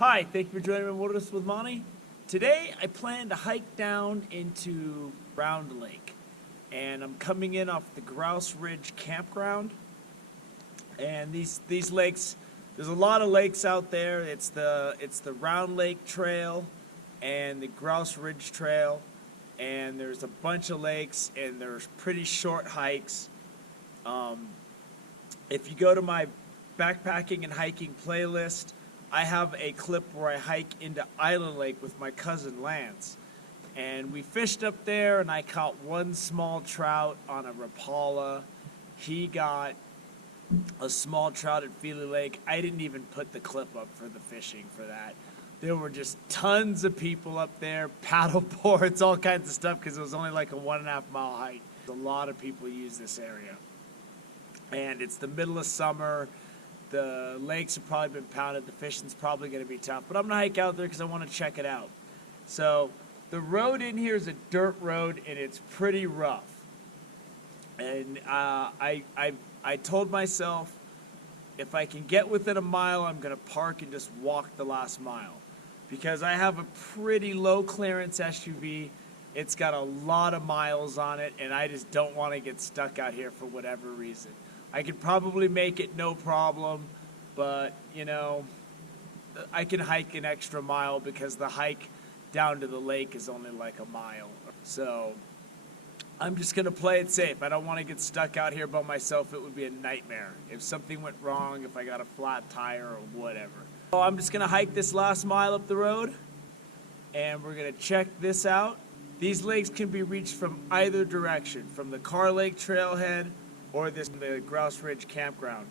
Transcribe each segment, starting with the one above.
Hi, thank you for joining me on Wilderness with Monty. Today I plan to hike down into Round Lake, and I'm coming in off the Grouse Ridge campground. And these lakes, there's a lot of lakes out there. It's the Round Lake Trail and the Grouse Ridge Trail, and there's a bunch of lakes and there's pretty short hikes. If you go to my backpacking and hiking playlist, I have a clip where I hike into Island Lake with my cousin Lance. And we fished up there, and I caught one small trout on a Rapala. He got a small trout at Feely Lake. I didn't even put the clip up for the fishing for that. There were just tons of people up there, paddle boards, all kinds of stuff, because it was only like a 1.5 mile hike. A lot of people use this area. And it's the middle of summer. The lakes have probably been pounded. The fishing's probably going to be tough. But I'm going to hike out there because I want to check it out. So the road in here is a dirt road, and it's pretty rough. And I told myself, if I can get within a mile, I'm going to park and just walk the last mile. Because I have a pretty low clearance SUV. It's got a lot of miles on it, and I just don't want to get stuck out here for whatever reason. I could probably make it no problem, but, you know, I can hike an extra mile because the hike down to the lake is only like a mile. So I'm just going to play it safe. I don't want to get stuck out here by myself. It would be a nightmare if something went wrong, if I got a flat tire or whatever. So I'm just going to hike this last mile up the road, and we're going to check this out. These lakes can be reached from either direction, from the Car Lake Trailhead or the Grouse Ridge campground.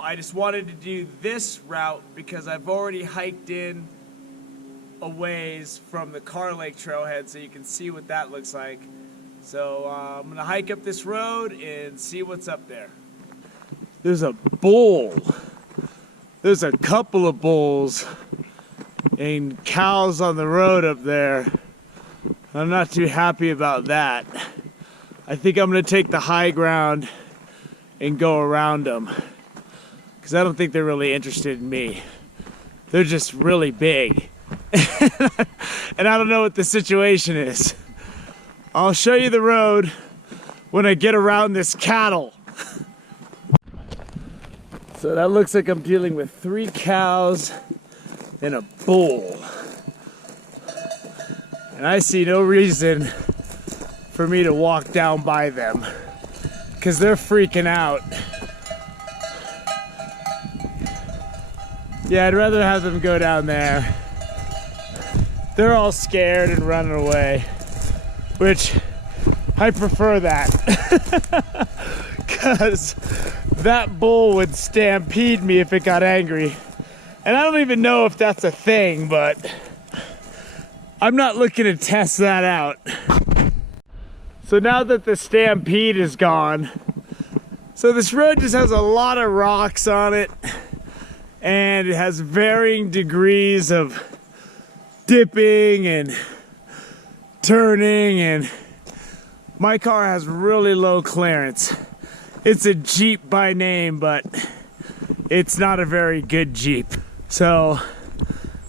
I just wanted to do this route because I've already hiked in a ways from the Car Lake Trailhead, so you can see what that looks like. So I'm gonna hike up this road and see what's up there. There's a bull. There's a couple of bulls and cows on the road up there. I'm not too happy about that. I think I'm going to take the high ground and go around them, because I don't think they're really interested in me. They're just really big. And I don't know what the situation is. I'll show you the road when I get around this cattle. So that looks like I'm dealing with 3 cows and a bull. And I see no reason for me to walk down by them because they're freaking out. Yeah, I'd rather have them go down there. They're all scared and running away, which I prefer that because that bull would stampede me if it got angry. And I don't even know if that's a thing, but I'm not looking to test that out. So now that the stampede is gone, so this road just has a lot of rocks on it, and it has varying degrees of dipping and turning, and my car has really low clearance. It's a Jeep by name, but it's not a very good Jeep. So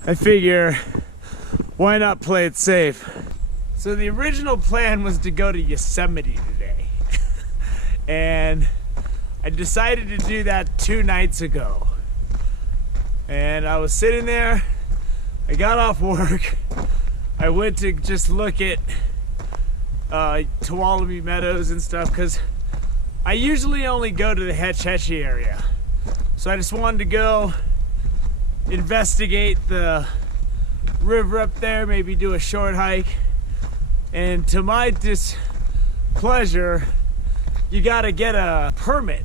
I figure, why not play it safe? So the original plan was to go to Yosemite today. And I decided to do that 2 nights ago. And I was sitting there, I got off work, I went to just look at Tuolumne Meadows and stuff, because I usually only go to the Hetch Hetchy area. So I just wanted to go investigate the river up there, maybe do a short hike. And to my displeasure, you gotta get a permit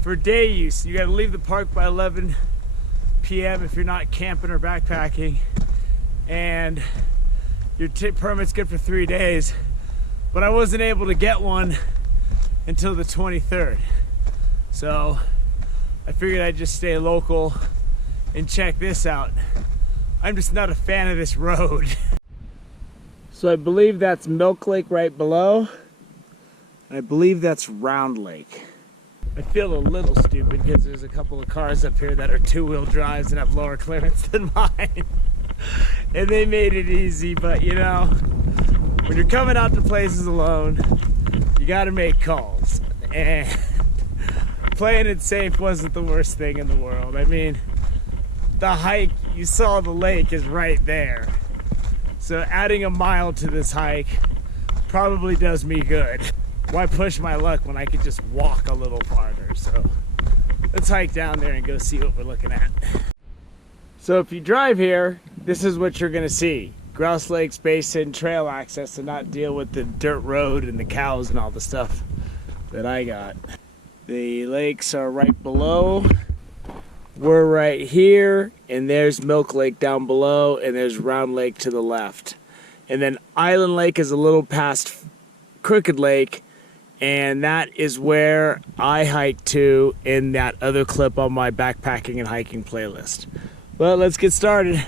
for day use. You gotta leave the park by 11 p.m. if you're not camping or backpacking. And your permit's good for 3 days. But I wasn't able to get one until the 23rd. So I figured I'd just stay local and check this out. I'm just not a fan of this road. So I believe that's Milk Lake right below. And I believe that's Round Lake. I feel a little stupid because there's a couple of cars up here that are two-wheel drives and have lower clearance than mine. And they made it easy, but you know, when you're coming out to places alone, you gotta make calls. And playing it safe wasn't the worst thing in the world. I mean, the hike, you saw the lake is right there. So adding a mile to this hike probably does me good. Why push my luck when I could just walk a little farther? So let's hike down there and go see what we're looking at. So if you drive here, this is what you're gonna see. Grouse Lakes Basin trail access, and not deal with the dirt road and the cows and all the stuff that I got. The lakes are right below. We're right here, and there's Milk Lake down below, and there's Round Lake to the left. And then Island Lake is a little past Crooked Lake, and that is where I hike to in that other clip on my backpacking and hiking playlist. Well, let's get started.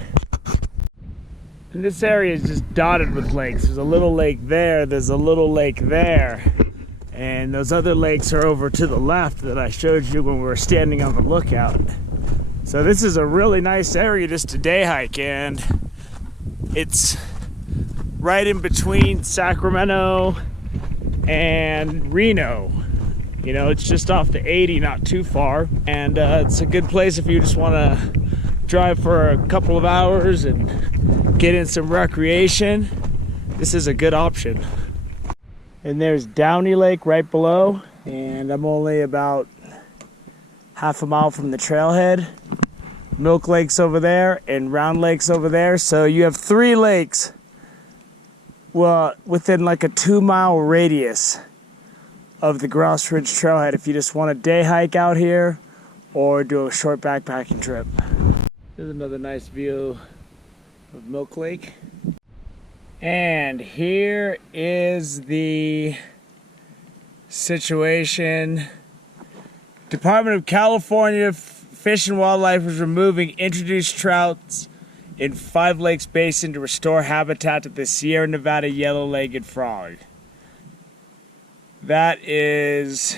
And this area is just dotted with lakes. There's a little lake there, there's a little lake there, and those other lakes are over to the left that I showed you when we were standing on the lookout. So this is a really nice area just to day hike, and it's right in between Sacramento and Reno. You know, it's just off the 80, not too far, and it's a good place if you just want to drive for a couple of hours and get in some recreation. This is a good option. And there's Downey Lake right below, and I'm only about half a mile from the trailhead. Milk Lake's over there and Round Lake's over there, so you have 3 lakes, well, within like a 2-mile radius of the Grouse Ridge trailhead if you just want a day hike out here or do a short backpacking trip. Here's another nice view of Milk Lake. And here is the situation. Department of California Fish and Wildlife is removing introduced trouts in 5 Lakes Basin to restore habitat to the Sierra Nevada yellow-legged frog. That is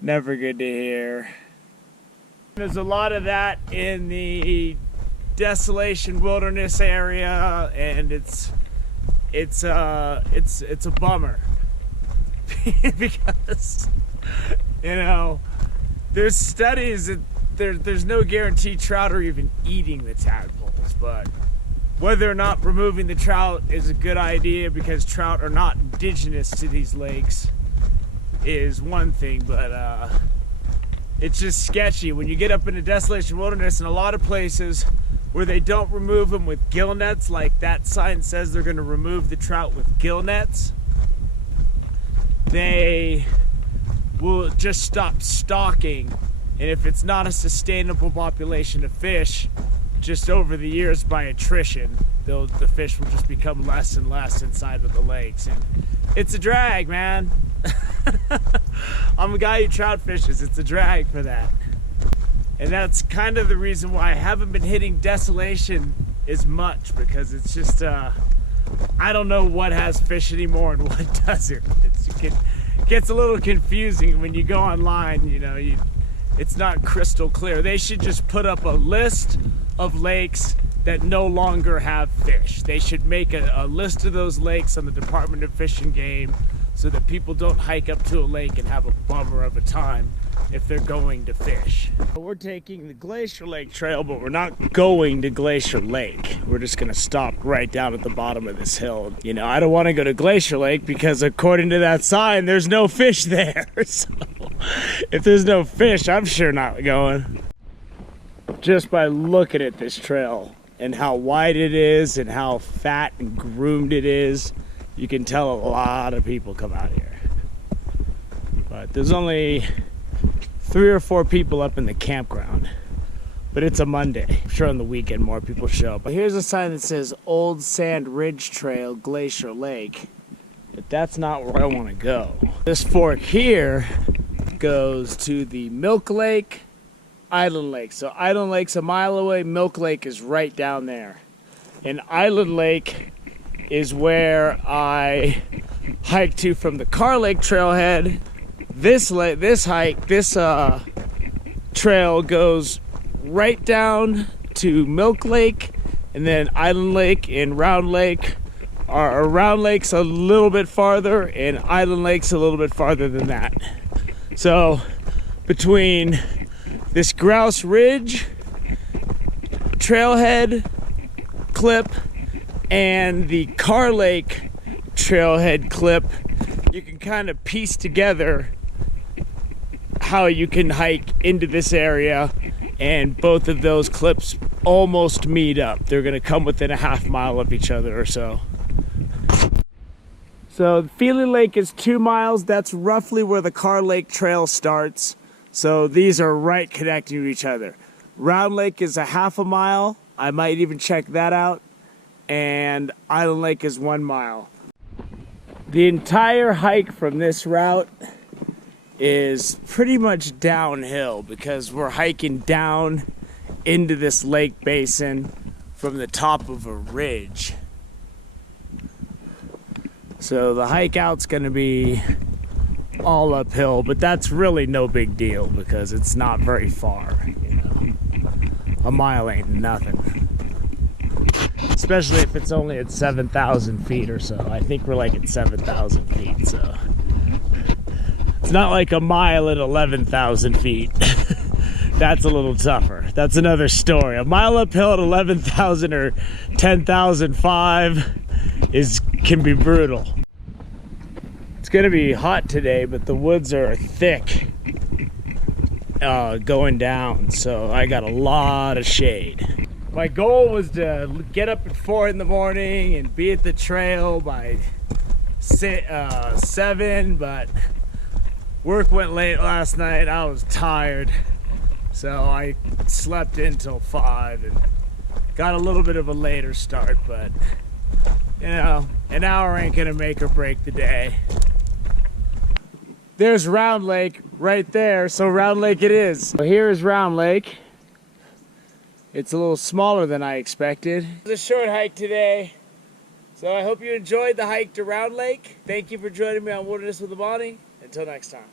never good to hear. There's a lot of that in the Desolation Wilderness area, and it's a bummer because, you know, there's studies that there's no guarantee trout are even eating the tadpoles, but whether or not removing the trout is a good idea because trout are not indigenous to these lakes is one thing, but it's just sketchy when you get up in the Desolation Wilderness and a lot of places where they don't remove them with gill nets, like that sign says they're going to remove the trout with gill nets. They will just stop stocking, and if it's not a sustainable population of fish, just over the years by attrition, the fish will just become less and less inside of the lakes, and it's a drag, man. I'm a guy who trout fishes. It's a drag for that. And that's kind of the reason why I haven't been hitting Desolation as much, because it's just, I don't know what has fish anymore and what doesn't. It gets a little confusing when you go online, you know, it's not crystal clear. They should just put up a list of lakes that no longer have fish. They should make a list of those lakes on the Department of Fish and Game so that people don't hike up to a lake and have a bummer of a time if they're going to fish. We're taking the Glacier Lake Trail, but we're not going to Glacier Lake. We're just gonna stop right down at the bottom of this hill. You know, I don't wanna go to Glacier Lake because according to that sign, there's no fish there. So if there's no fish, I'm sure not going. Just by looking at this trail and how wide it is and how fat and groomed it is, you can tell a lot of people come out here. But there's only 3 or 4 people up in the campground, but it's a Monday. I'm sure on the weekend more people show up. But here's a sign that says Old Sand Ridge Trail, Glacier Lake, but that's not where I want to go. This fork here goes to the Milk Lake, Island Lake. So Island Lake's a mile away, Milk Lake is right down there. And Island Lake is where I hike to from the Car Lake trailhead. This trail goes right down to Milk Lake, and then Island Lake and Round Lake. Round Lake's a little bit farther, and Island Lake's a little bit farther than that. So between this Grouse Ridge trailhead clip and the Car Lake trailhead clip, you can kind of piece together how you can hike into this area, and both of those clips almost meet up. They're going to come within a half mile of each other or so. So Feely Lake is 2 miles. That's roughly where the Car Lake Trail starts. So these are right connecting to each other. Round Lake is a half a mile. I might even check that out. And Island Lake is 1 mile. The entire hike from this route is pretty much downhill because we're hiking down into this lake basin from the top of a ridge. So the hike out's gonna be all uphill, but that's really no big deal because it's not very far, you know. A mile ain't nothing. Especially if it's only at 7,000 feet or so. I think we're like at 7,000 feet, so. It's not like a mile at 11,000 feet. That's a little tougher. That's another story. A mile uphill at 11,000 or 10,005 can be brutal. It's gonna be hot today, but the woods are thick going down, so I got a lot of shade. My goal was to get up at 4 in the morning and be at the trail by 7, but work went late last night. I was tired, so I slept in till 5 and got a little bit of a later start, but you know, an hour ain't gonna make or break the day. There's Round Lake right there, so Round Lake it is. So here is Round Lake. It's a little smaller than I expected. It's a short hike today, so I hope you enjoyed the hike to Round Lake. Thank you for joining me on Wilderness with Amani. Until next time.